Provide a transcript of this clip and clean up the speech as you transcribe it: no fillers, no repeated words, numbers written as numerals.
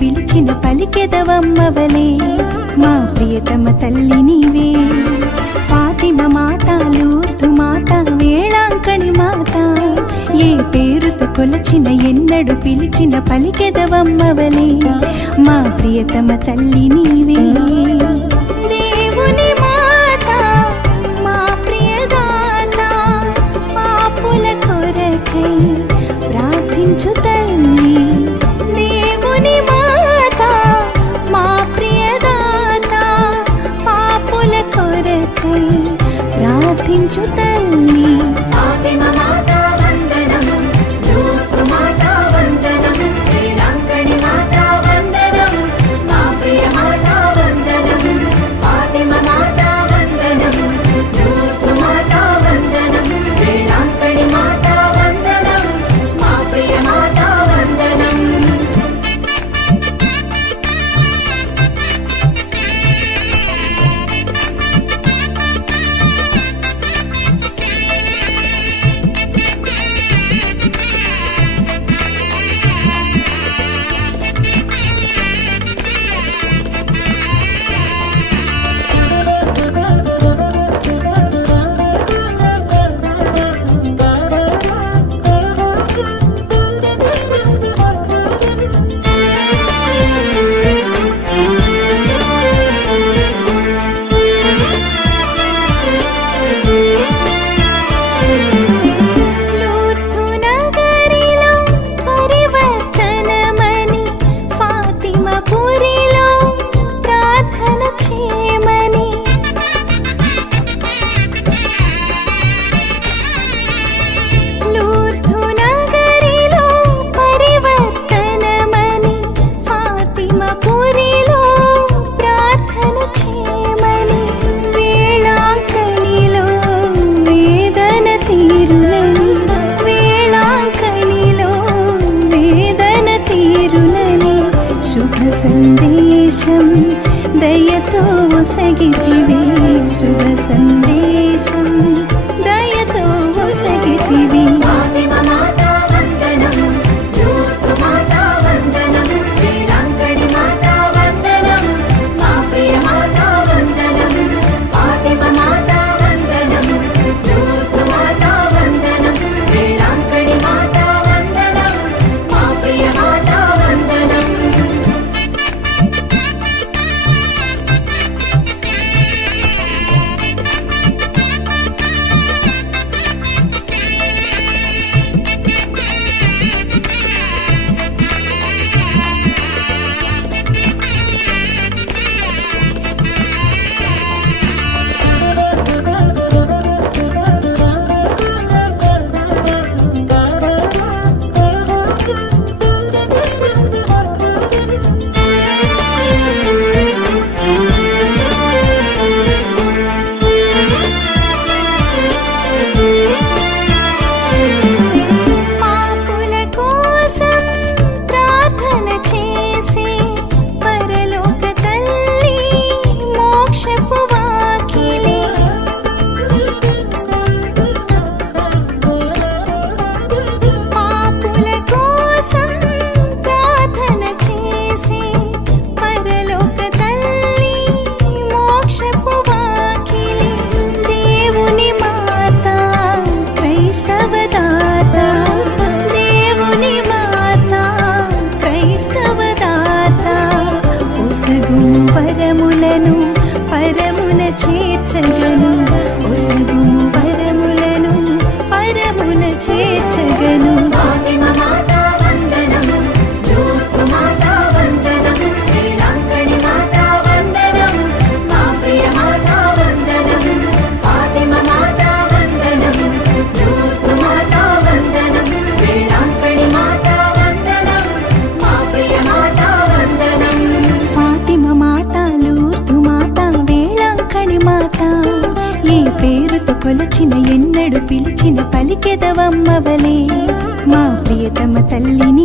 పిలిచిన పలికెదవమ్మవలే మా ప్రియతమ తల్లి నీవే. ఫాతిమా మాత, లూర్దు మాత, వేళాంకణి మాత, ఏ పేరుతో కొలచిన ఎన్నడు పిలిచిన పలికెదవమ్మవలే మా ప్రియతమ తల్లి నీవే. దేవుని మాత, మా ప్రియదాత, పాపుల కొరకై ప్రార్థించు తల్లి. దేవుని మాత, మా ప్రియదాత, పాపుల కొరకై ప్రార్థించు తల్లి. ఫాతిమా మాత వందనం, లూర్దు మాత వందనం, వేళాంకణి మాత వందనం, మా ప్రియ మాత వందనం. ఫాతిమా మాత వందనం, లూర్దు మాత వందనం, వేళాంకణి మాత వందనం, మా ప్రియ మాత వందనం. లూర్దు నగరిలో పరివర్తనమని, ఫాతిమా పురిలో ప్రార్థన చేయమని. లూర్దు నగరిలో పరివర్తనమని, ఫాతిమా పురిలో ప్రార్థన చేయమని. వేళాంకణిలో వేదన తీరునని, వేళాంకణిలో వేదన తీరునని, శుభ సందేశం దయతో ఒసగితివి. శుభ సందేశం దయతో ఒసగితివి. ఫాతిమా మాత వందనం, లూర్దు మాత వందనం, వేళాంకణి మాత వందనం, మా ప్రియ మాత వందనం. ఫాతిమా మాత వందనం, లూర్దు మాత వందనం, వేళాంకణి మాత వందనం, మా ప్రియ మాత వందనం. పాపుల కోసం ప్రార్థన చేసి పరలోక తల్లి మోక్షపు వాకిలి. పాపుల కోసం ప్రార్థన చేసి పరలోక తల్లి మోక్షపు వాకిలి. దేవుని మాత, క్రైస్తవ దాత, దేవుని మాత, క్రైస్తవ దాత, ఒసగుము వరములను పరమున చేర్చగను. ఒసగుము వరములను పరమున చేర్చగను. ఫాతిమా మాత వందనం, లూర్దు మాత వందనం, వేళాంకణి మాత వందనం, మా ప్రియ మాత వందనం. ఫాతిమా మాత వందనం, లూర్దు మాత వందనం, వేళాంకణి మాత వందనం, మా ప్రియ మాత వందనం. ఫాతిమా మాత, లూర్దు మాత, వేళాంకణి మాత, ఏ పేరుతో కొలచిన ఎన్నడు పిలిచిన పలికెదవమ్మవలే మా ప్రియతమ తల్లిని.